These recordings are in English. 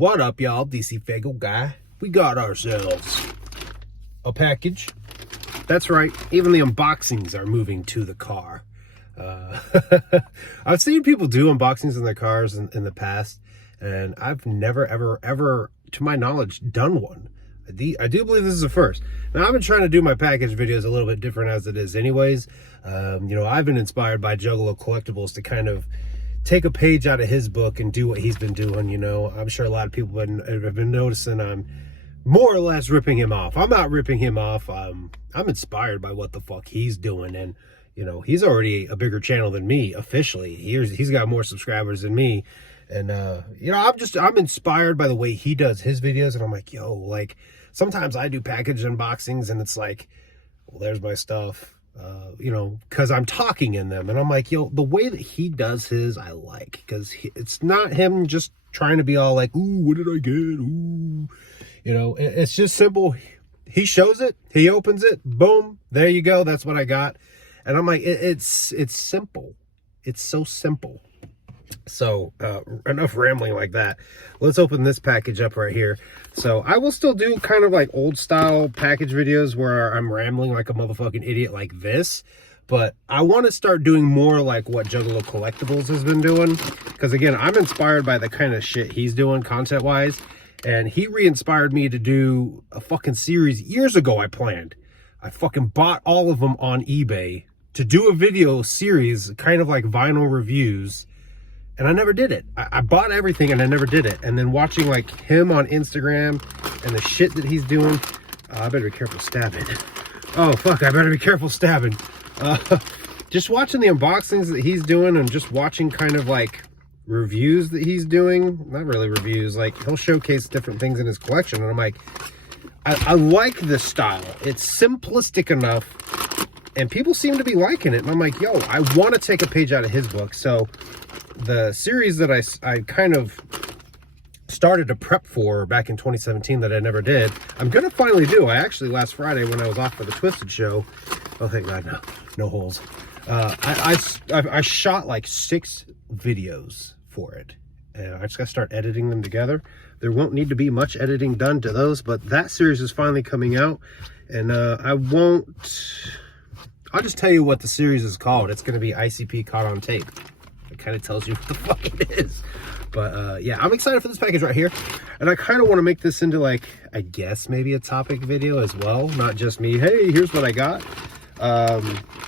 What up, y'all? DCFAYGOGUY. We got ourselves a package. That's right, even the unboxings are moving to the car. I've seen people do unboxings in their cars in the past, and I've never, ever, to my knowledge, done one. I do believe this is the first. Now, I've been trying to do my package videos a little bit different as it is anyways. You know, I've been inspired by Juggalo Collectibles to kind of take a page out of his book and do what he's been doing. You know, I'm sure a lot of people have been noticing I'm more or less ripping him off. I'm not ripping him off. I'm inspired by what the fuck he's doing, and you know, he's already a bigger channel than me officially. He's got more subscribers than me, and you know, I'm inspired by the way he does his videos, and I'm like, yo, like sometimes I do package unboxings and it's like, well, there's my stuff. You know, because I'm talking in them, and I'm like, yo, the way that he does his, I like, because it's not him just trying to be all like, ooh, what did I get? Ooh, you know, it's just simple. He shows it, he opens it, boom, there you go, that's what I got. And I'm like, it's simple. It's so simple. So enough rambling like that. Let's open this package up right here. So I will still do kind of like old style package videos where I'm rambling like a motherfucking idiot like this, but I want to start doing more like what Juggalo Collectibles has been doing, because again, I'm inspired by the kind of shit he's doing content wise, and he re-inspired me to do a fucking series years ago. I fucking bought all of them on eBay to do a video series, kind of like vinyl reviews, and I never did it. I bought everything and I never did it. And then watching like him on Instagram and the shit that he's doing, I better be careful stabbing. Oh fuck, I better be careful stabbing. Just watching the unboxings that he's doing and just watching kind of like reviews that he's doing, not really reviews, like he'll showcase different things in his collection, and I'm like, I like this style. It's simplistic enough and people seem to be liking it, and I'm like, yo, I want to take a page out of his book. So the series that I kind of started to prep for back in 2017 that I never did, I'm gonna finally do. I actually, last Friday when I was off for the Twisted show, oh thank God, no holes, I shot like 6 videos for it, and I just gotta start editing them together. There won't need to be much editing done to those, but that series is finally coming out, and I'll just tell you what the series is called. It's gonna be ICP Caught on Tape. It kind of tells you what the fuck it is. But yeah, I'm excited for this package right here, and I kind of want to make this into like, I guess maybe a topic video as well, not just me, hey, here's what I got,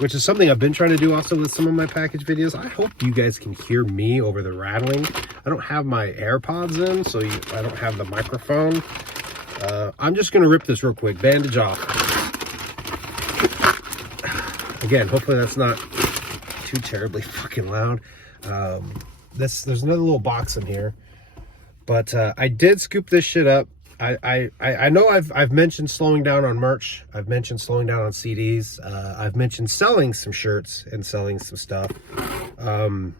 which is something I've been trying to do also with some of my package videos. I hope you guys can hear me over the rattling. I don't have my AirPods in, so I don't have the microphone. I'm just gonna rip this real quick, bandage off. Again, hopefully that's not too terribly fucking loud. There's another little box in here, but I did scoop this shit up. I know I've mentioned slowing down on merch. I've mentioned slowing down on CDs. I've mentioned selling some shirts and selling some stuff. I'm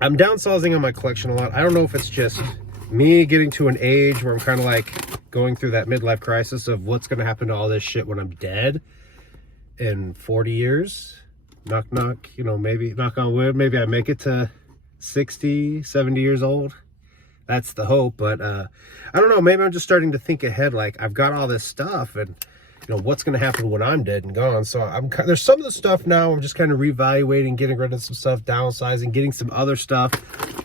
downsizing on my collection a lot. I don't know if it's just me getting to an age where I'm kind of like going through that midlife crisis of what's going to happen to all this shit when I'm dead in 40 years. Knock, knock, you know, maybe, knock on wood, maybe I make it to 60, 70 years old. That's the hope, but I don't know, maybe I'm just starting to think ahead, like I've got all this stuff, and you know, what's going to happen when I'm dead and gone. So there's some of the stuff now I'm just kind of reevaluating, getting rid of some stuff, downsizing, getting some other stuff.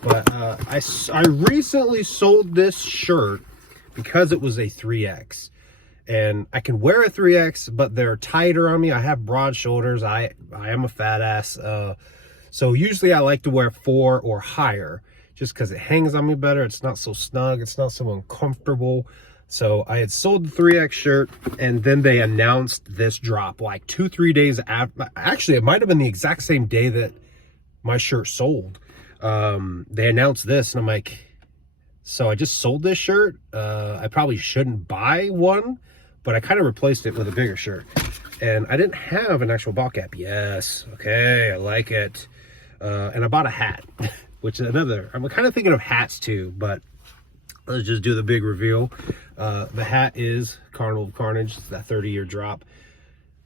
But I recently sold this shirt because it was a 3X. And I can wear a 3X, but they're tighter on me. I have broad shoulders. I am a fat ass. So usually I like to wear 4 or higher just because it hangs on me better. It's not so snug. It's not so uncomfortable. So I had sold the 3X shirt, and then they announced this drop like 2-3 days after. Actually, it might have been the exact same day that my shirt sold. They announced this, and I'm like, so I just sold this shirt. I probably shouldn't buy one, but I kind of replaced it with a bigger shirt, and I didn't have an actual ball cap. Yes, okay, I like it. And I bought a hat, which is another, I'm kind of thinking of hats too, but let's just do the big reveal. The hat is Carnival of Carnage. It's that 30-year drop.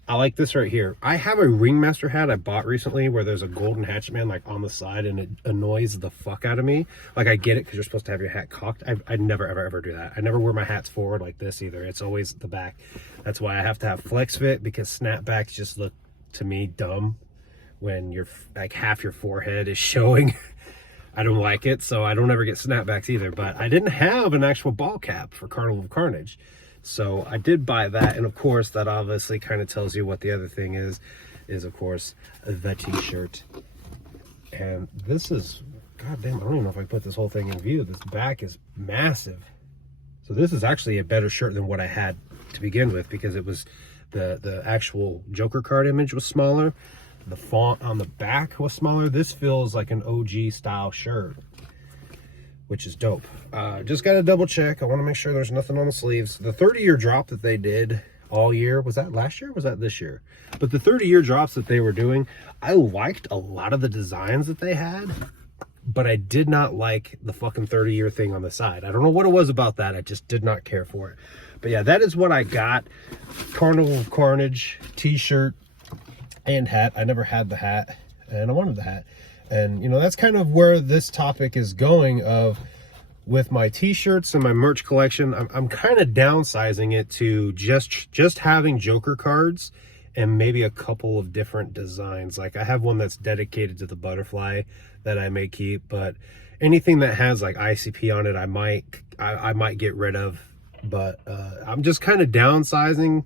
I like this right here. I have a Ringmaster hat I bought recently where there's a golden hatchet man like on the side, and it annoys the fuck out of me. Like, I get it because you're supposed to have your hat cocked. I never ever do that. I never wear my hats forward like this either. It's always the back. That's why I have to have flex fit, because snapbacks just look to me dumb when you're like half your forehead is showing. I don't like it, so I don't ever get snapbacks either. But I didn't have an actual ball cap for Carnival of Carnage, so I did buy that. And of course, that obviously kind of tells you what the other thing is of course the t-shirt. And this is, goddamn, I don't even know if I can put this whole thing in view. This back is massive. So this is actually a better shirt than what I had to begin with, because it was the actual Joker card image was smaller. The font on the back was smaller. This feels like an OG style shirt, which is dope. Just got to double check. I want to make sure there's nothing on the sleeves. The 30-year drop that they did all year, was that last year or was that this year? But the 30-year drops that they were doing, I liked a lot of the designs that they had, but I did not like the fucking 30-year thing on the side. I don't know what it was about that. I just did not care for it. But yeah, that is what I got. Carnival of Carnage t-shirt and hat. I never had the hat, and I wanted the hat. And you know, that's kind of where this topic is going, of with my t-shirts and my merch collection. I'm kind of downsizing it to just having Joker cards and maybe a couple of different designs. Like, I have one that's dedicated to the butterfly that I may keep, but anything that has like ICP on it, I might get rid of. But I'm just kind of downsizing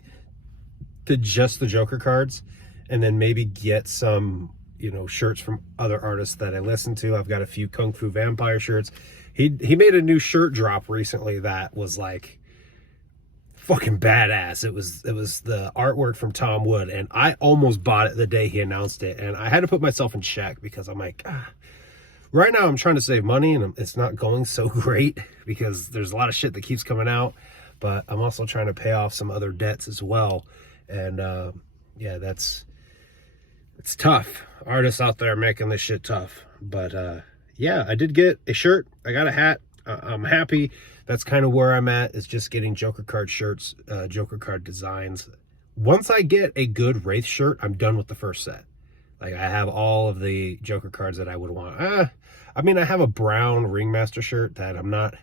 to just the Joker cards, and then maybe get some, you know, shirts from other artists that I listen to. I've got a few Kung Fu Vampire shirts. He made a new shirt drop recently that was like fucking badass. It was the artwork from Tom Wood, and I almost bought it the day he announced it, and I had to put myself in check, because I'm like, right now I'm trying to save money, and it's not going so great because there's a lot of shit that keeps coming out, but I'm also trying to pay off some other debts as well. And yeah, it's tough. Artists out there making this shit tough. But yeah, I did get a shirt. I got a hat. I'm happy. That's kind of where I'm at, is just getting Joker card shirts, Joker card designs. Once I get a good Wraith shirt, I'm done with the first set. Like, I have all of the Joker cards that I would want. I mean, I have a brown Ringmaster shirt that I'm not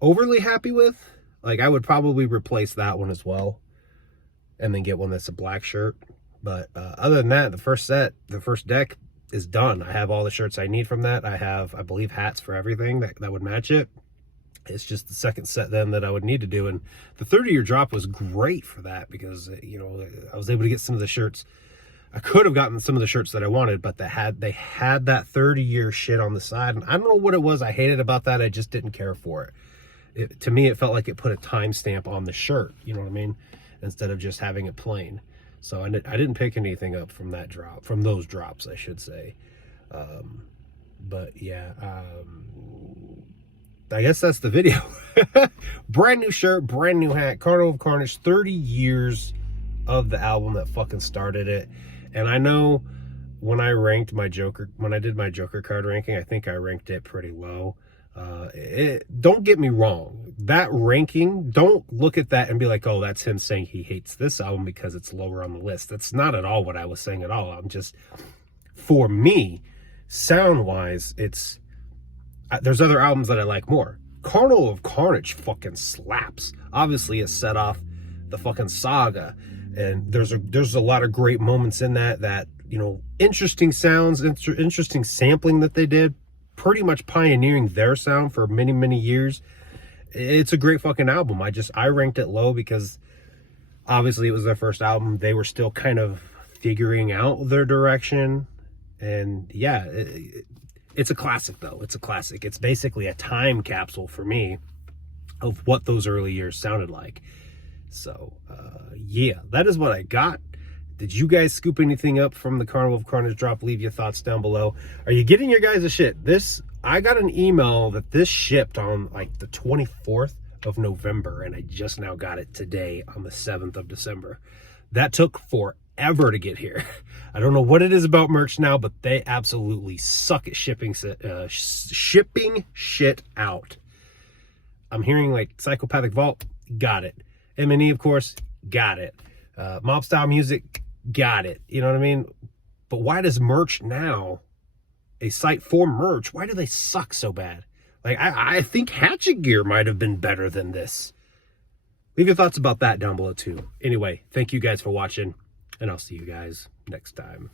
overly happy with. Like, I would probably replace that one as well, and then get one that's a black shirt. But other than that, the first deck is done. I have all the shirts I need from that. I have, I believe, hats for everything that would match it. It's just the second set then that I would need to do. And the 30-year drop was great for that, because, you know, I was able to get some of the shirts. I could have gotten some of the shirts that I wanted, but they had that 30-year shit on the side. And I don't know what it was I hated about that. I just didn't care for it. To me, it felt like it put a timestamp on the shirt, you know what I mean? Instead of just having it plain. So I didn't pick anything up from that drop, from those drops, I should say. But yeah, I guess that's the video. Brand new shirt, brand new hat, Carnival of Carnage, 30 years of the album that fucking started it. And I know when I did my Joker card ranking, I think I ranked it pretty low. Don't get me wrong, that ranking, don't look at that and be like, oh, that's him saying he hates this album because it's lower on the list. That's not at all what I was saying at all. I'm just, for me, sound wise, there's other albums that I like more. Carnival of Carnage fucking slaps. Obviously, it set off the fucking saga, and there's a lot of great moments in that, you know, interesting sounds, interesting sampling that they did, pretty much pioneering their sound for many, many years. It's a great fucking album. I ranked it low because obviously it was their first album. They were still kind of figuring out their direction. And yeah, it's a classic though. It's a classic. It's basically a time capsule for me of what those early years sounded like. So yeah, that is what I got. Did you guys scoop anything up from the Carnival of Carnage drop? Leave your thoughts down below. Are you getting your guys' shit? I got an email that this shipped on like the 24th of November, and I just now got it today on the 7th of December. That took forever to get here. I don't know what it is about merch now, but they absolutely suck at shipping shit out. I'm hearing like Psychopathic Vault, got it. M&E, of course, got it. Mob style music, got it. You know what I mean? But why does merch now, a site for merch, why do they suck so bad? Like, I think Hatchet Gear might have been better than this. Leave your thoughts about that down below too. Anyway, thank you guys for watching, and I'll see you guys next time.